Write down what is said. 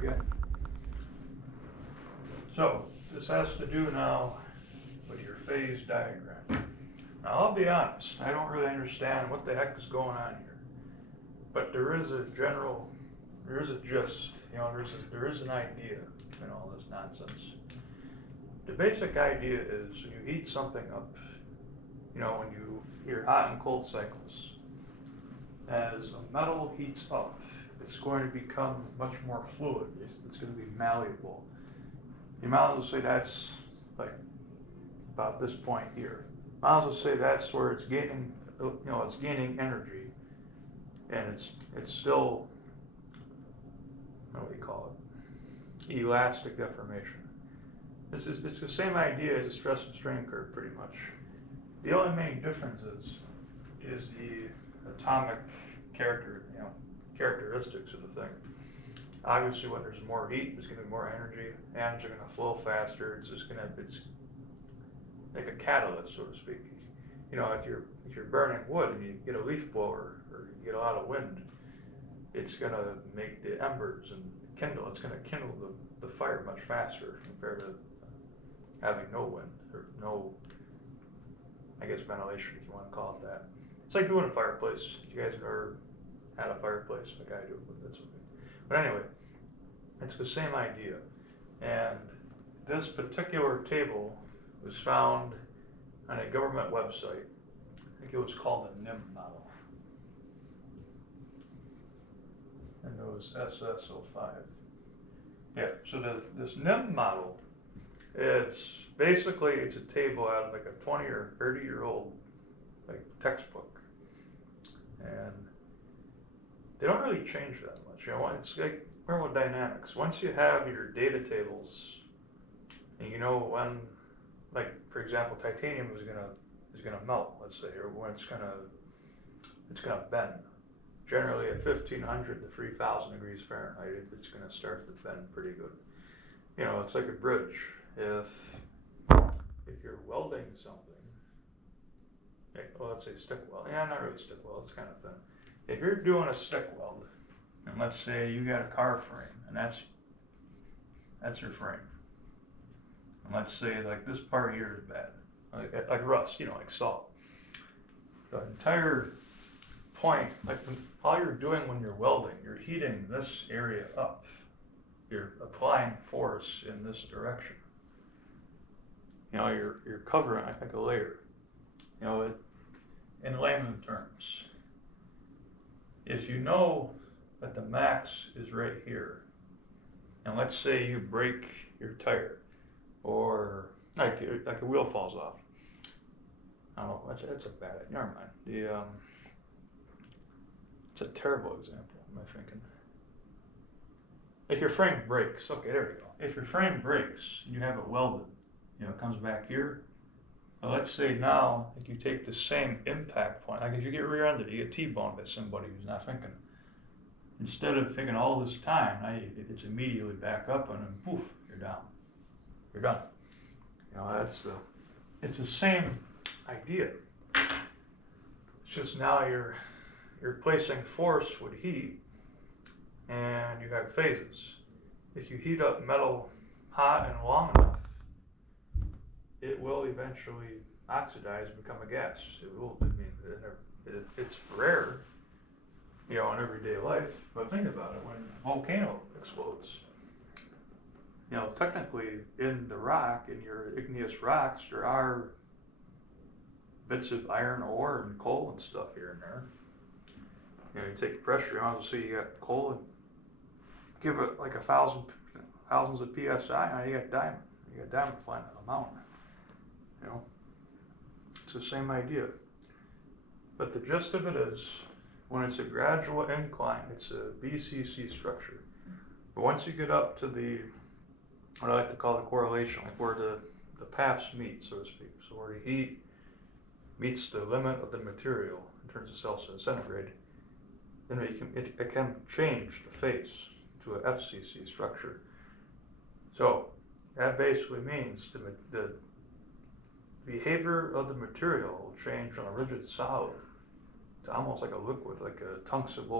again. So this has to do now with your phase diagram. Now I'll be honest, I don't really understand what the heck is going on here. But there is a gist, there is an idea in all this nonsense. The basic idea is when you heat something up, when your hot and cold cycles, as a metal heats up, it's going to become much more fluid. It's going to be malleable. You might as well say that's like about this point here. Might as well say that's where it's gaining, it's gaining energy, and it's still, what do you call it? Elastic deformation. It's the same idea as a stress and strain curve, pretty much. The only main difference is the atomic characteristics of the thing. Obviously, when there's more heat, there's going to be more energy. Atoms are going to flow faster. It's like a catalyst, so to speak. If you're burning wood and you get a leaf blower or you get a lot of wind, it's going to make the embers and kindle. It's going to kindle the fire much faster compared to having no wind or no, I guess, ventilation, if you want to call it that. It's like doing a fireplace. You guys have ever had a fireplace like I do, but that's okay. But anyway, it's the same idea. And this particular table was found on a government website. I think it was called the NIM model. And it was SS05. Yeah, so this NIM model, it's a table out of like a 20 or 30-year-old textbook. And they don't really change that much. It's like thermodynamics. Once you have your data tables, and you know when, like for example, titanium is gonna melt, let's say, or when it's gonna bend. Generally at 1500 to 3000 degrees Fahrenheit, it's gonna start to bend pretty good. It's like a bridge. If you're welding something, let's say stick weld. Yeah, not really stick weld. It's kind of thin. If you're doing a stick weld, and let's say you got a car frame, and that's your frame. And let's say like this part here is bad, like rust, like salt. The entire point, all you're doing when you're welding, you're heating this area up. You're applying force in this direction. You're covering like a layer. In layman terms, if you know that the max is right here, and let's say you break your tire, or like a wheel falls off. I don't know, that's a bad, never mind. It's a terrible example, am I thinking? Like your frame breaks, okay, there we go. If your frame breaks, and you have it welded, it comes back here. Well, let's say now, if you take the same impact point, like if you get rear-ended, you get T-boned by somebody who's not thinking. Instead of thinking all this time, now it's immediately back up and then poof, you're down. You're done. It's the same idea. It's just now you're placing force with heat, and you have phases. If you heat up metal hot and long enough, it will eventually oxidize and become a gas. It's rare, in everyday life, but think about it, when a volcano explodes, technically in the rock, in your igneous rocks, there are bits of iron ore and coal and stuff here and there. You take pressure, obviously you got coal, and give it like thousands of PSI, now you got diamond. You got diamond flying on a mountain. It's the same idea. But the gist of it is, when it's a gradual incline, it's a BCC structure. But once you get up to what I like to call the correlation, like where the paths meet, so to speak, so where the heat meets the limit of the material in terms of Celsius and centigrade, then it can change the phase to a FCC structure. So that basically means the behavior of the material will change from a rigid solid to almost like a liquid, like a tungsten